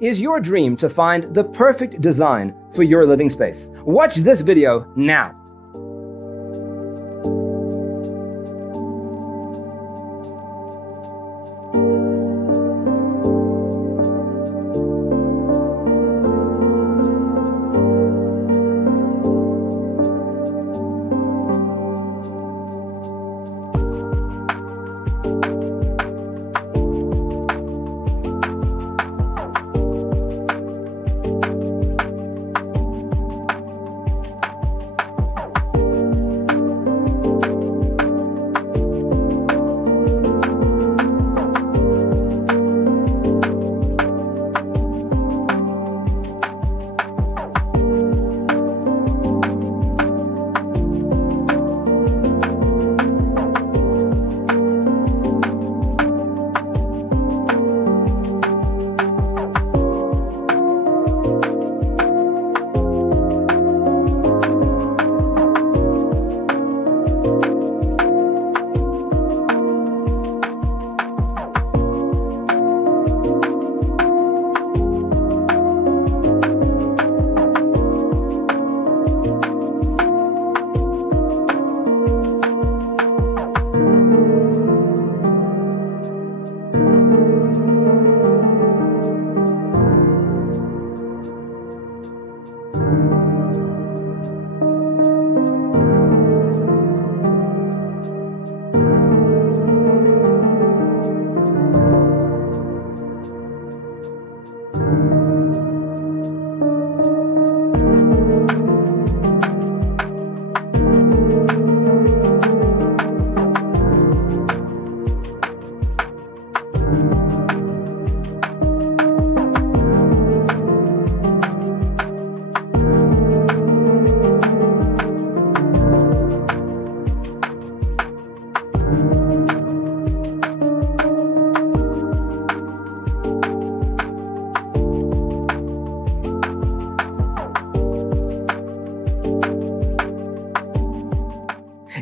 Is your dream to find the perfect design for your living space? Watch this video now.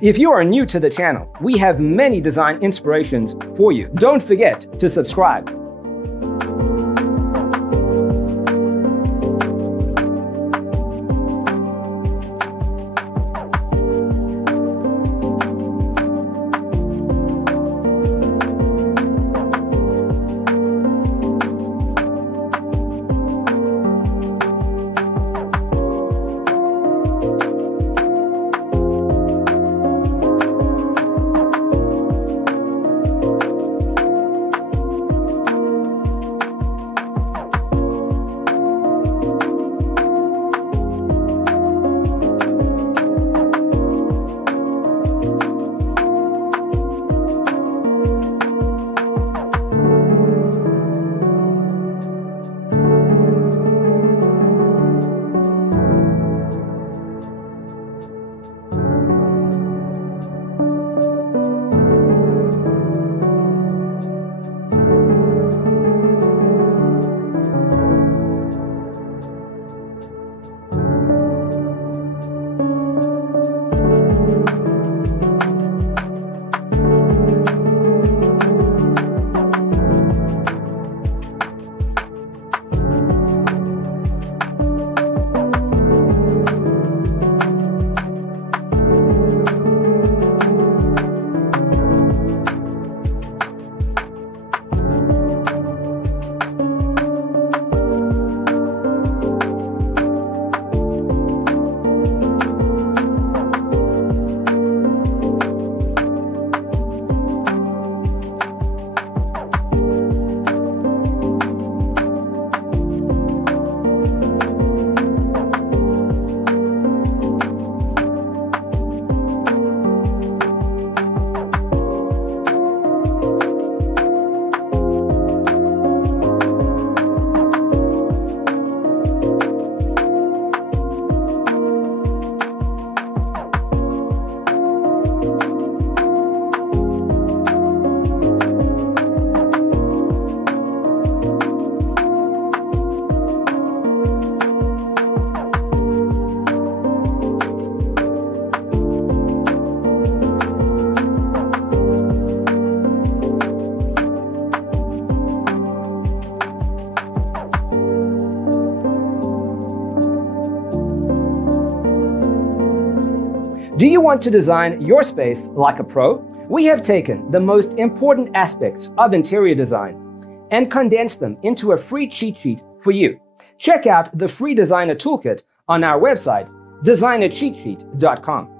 If you are new to the channel, we have many design inspirations for you. Don't forget to subscribe. Do you want to design your space like a pro? We have taken the most important aspects of interior design and condensed them into a free cheat sheet for you. Check out the free designer toolkit on our website, designercheatsheet.com.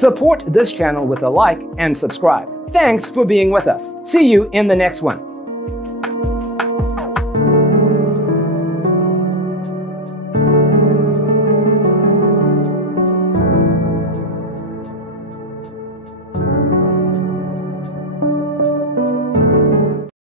Support this channel with a like and subscribe. Thanks for being with us. See you in the next one.